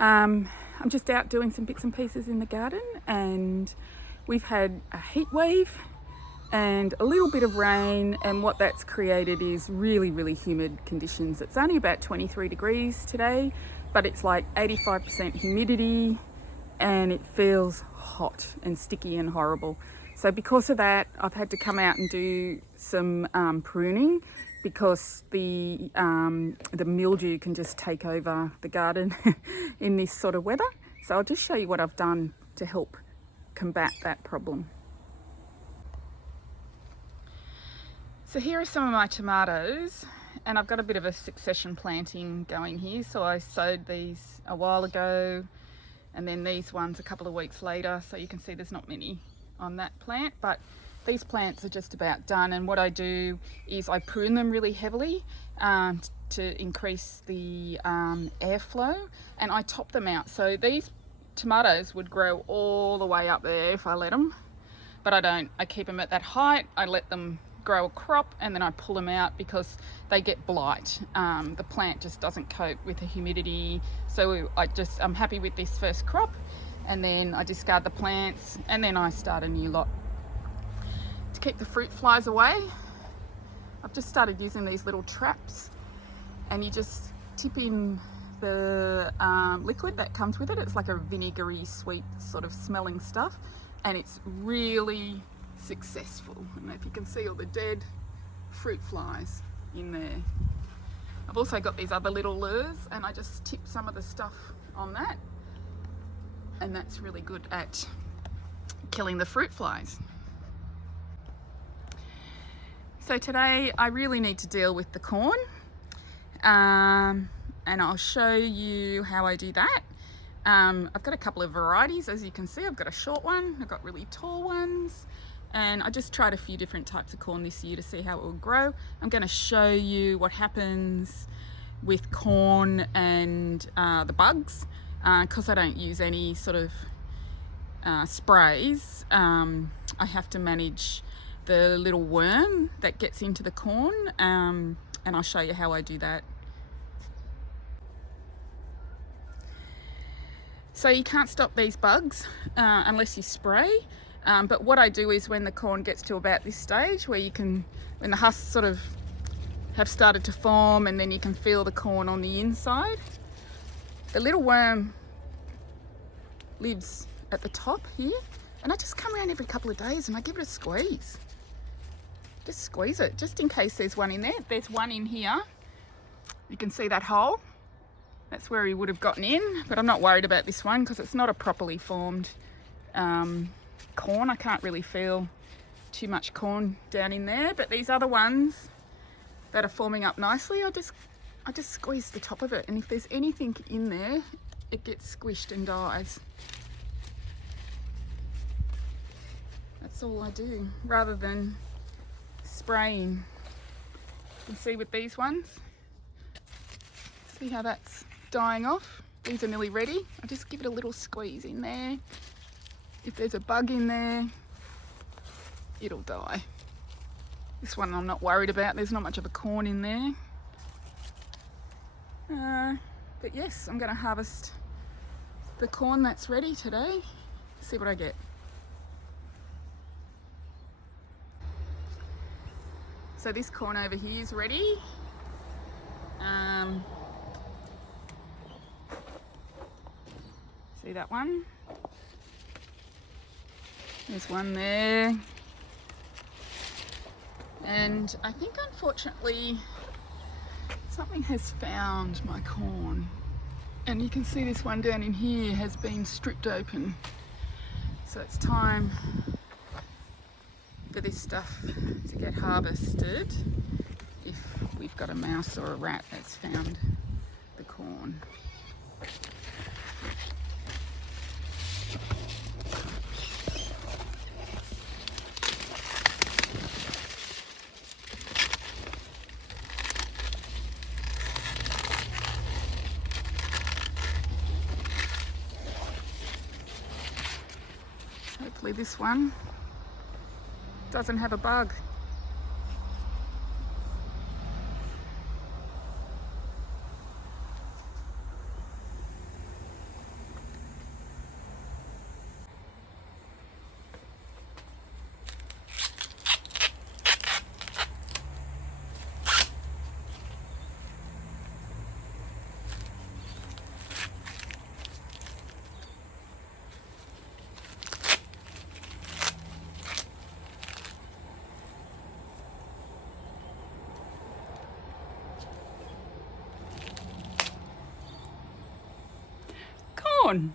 I'm just out doing some bits and pieces in the garden, and we've had a heat wave and a little bit of rain, and what that's created is really humid conditions. It's only about 23 degrees today, but it's like 85% humidity and it feels hot and sticky and horrible. So because of that, I've had to come out and do some pruning, because the mildew can just take over the garden in this sort of weather. So I'll just show you what I've done to help combat that problem. So here are some of my tomatoes, and I've got a bit of a succession planting going here. So I sowed these a while ago, and then these ones a couple of weeks later. So you can see there's not many on that plant, but these plants are just about done. And what I do is I prune them really heavily to increase the airflow, and I top them out. So these tomatoes would grow all the way up there if I let them, but I don't. I keep them at that height. I let them grow a crop, and then I pull them out because they get blight. The plant just doesn't cope with the humidity. So I'm happy with this first crop, and then I discard the plants, and then I start a new lot. To keep the fruit flies away, I've just started using these little traps, and you just tip in the liquid that comes with it. It's like a vinegary, sweet sort of smelling stuff, and it's really successful. I don't know if you can see all the dead fruit flies in there. I've also got these other little lures, and I just tip some of the stuff on that, and that's really good at killing the fruit flies. So today I really need to deal with the corn, and I'll show you how I do that. I've got a couple of varieties, as you can see. I've got a short one, I've got really tall ones, and I just tried a few different types of corn this year to see how it will grow. I'm going to show you what happens with corn and the bugs, because I don't use any sort of sprays. I have to manage the little worm that gets into the corn, and I'll show you how I do that. So you can't stop these bugs unless you spray, but what I do is when the corn gets to about this stage where when the husks sort of have started to form, and then you can feel the corn on the inside, the little worm lives at the top here, and I just come around every couple of days and I give it a squeeze. Just squeeze it, just in case there's one in there. There's one in here. You can see that hole. That's where he would have gotten in, but I'm not worried about this one because it's not a properly formed corn. I can't really feel too much corn down in there, but these other ones that are forming up nicely, I just squeeze the top of it, and if there's anything in there, it gets squished and dies. That's all I do, rather than spraying. You can see with these ones, see how that's dying off. These are nearly ready. I just give it a little squeeze in there. If there's a bug in there, it'll die. This one I'm not worried about. There's not much of a corn in there. But yes, I'm going to harvest the corn that's ready today. See what I get. So this corn over here is ready. See that one? There's one there. And I think unfortunately something has found my corn. And you can see this one down in here has been stripped open. So it's time for this stuff to get harvested if we've got a mouse or a rat that's found the corn. Hopefully this one doesn't have a bug. corn.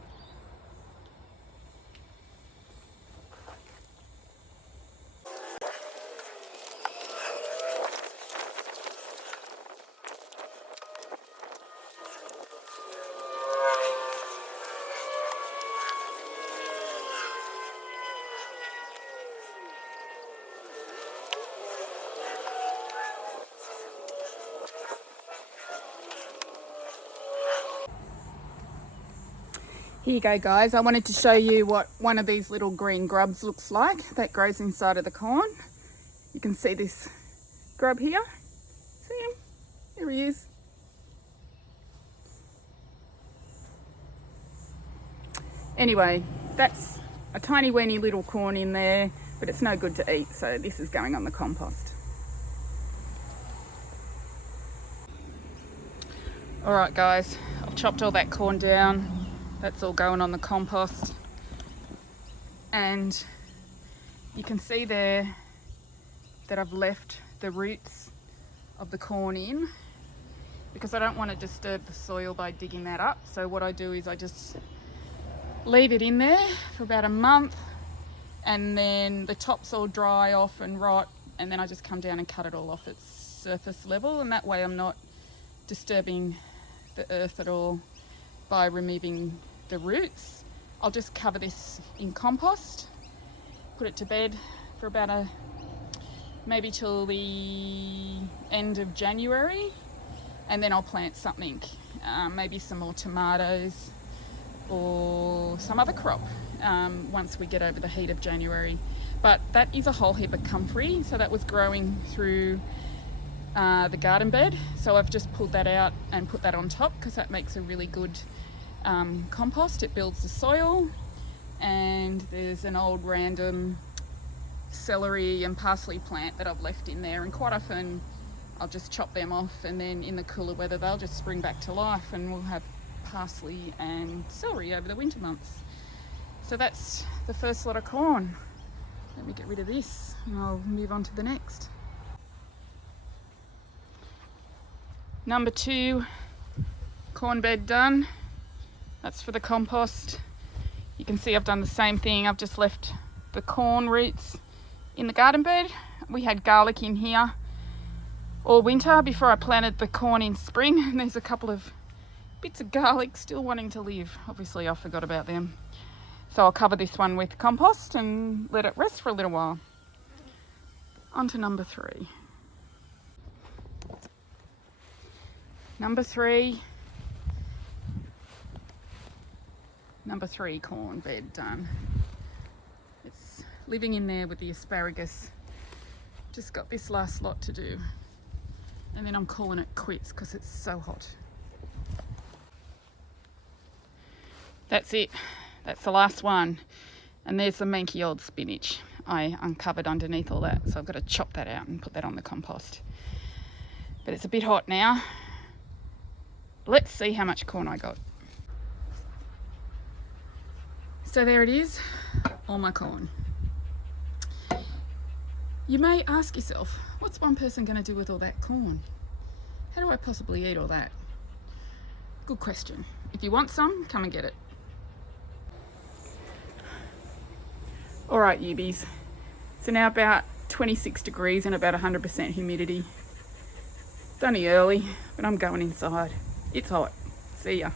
Here you go, guys. I wanted to show you what one of these little green grubs looks like that grows inside of the corn. You can see this grub here. See him? There he is. Anyway, that's a tiny weeny little corn in there, but it's no good to eat, so this is going on the compost. All right, guys, I've chopped all that corn down. That's all going on the compost. And you can see there that I've left the roots of the corn in because I don't want to disturb the soil by digging that up. So what I do is I just leave it in there for about a month, and then the tops all dry off and rot, and then I just come down and cut it all off its surface level, and that way I'm not disturbing the earth at all by removing the roots. I'll just cover this in compost, put it to bed for about maybe till the end of January, and then I'll plant something, maybe some more tomatoes or some other crop once we get over the heat of January. But that is a whole heap of comfrey, so that was growing through the garden bed, so I've just pulled that out and put that on top because that makes a really good compost. It builds the soil, and there's an old random celery and parsley plant that I've left in there, and quite often I'll just chop them off, and then in the cooler weather they'll just spring back to life, and we'll have parsley and celery over the winter months. So that's the first lot of corn. Let me get rid of this and I'll move on to the next. Number 2 corn bed done. That's for the compost. You can see I've done the same thing. I've just left the corn roots in the garden bed. We had garlic in here all winter before I planted the corn in spring, and there's a couple of bits of garlic still wanting to live. Obviously I forgot about them. So I'll cover this one with compost and let it rest for a little while. On to number 3. Number 3 corn bed done. It's living in there with the asparagus. Just got this last lot to do, and then I'm calling it quits because it's so hot. That's it. That's the last one. And there's the manky old spinach I uncovered underneath all that, so I've got to chop that out and put that on the compost. But it's a bit hot now. Let's see how much corn I got. So there it is, all my corn. You may ask yourself, what's one person going to do with all that corn? How do I possibly eat all that? Good question. If you want some, come and get it. All right, Ubies. So now about 26 degrees and about 100% humidity. It's only early, but I'm going inside. It's hot. See ya.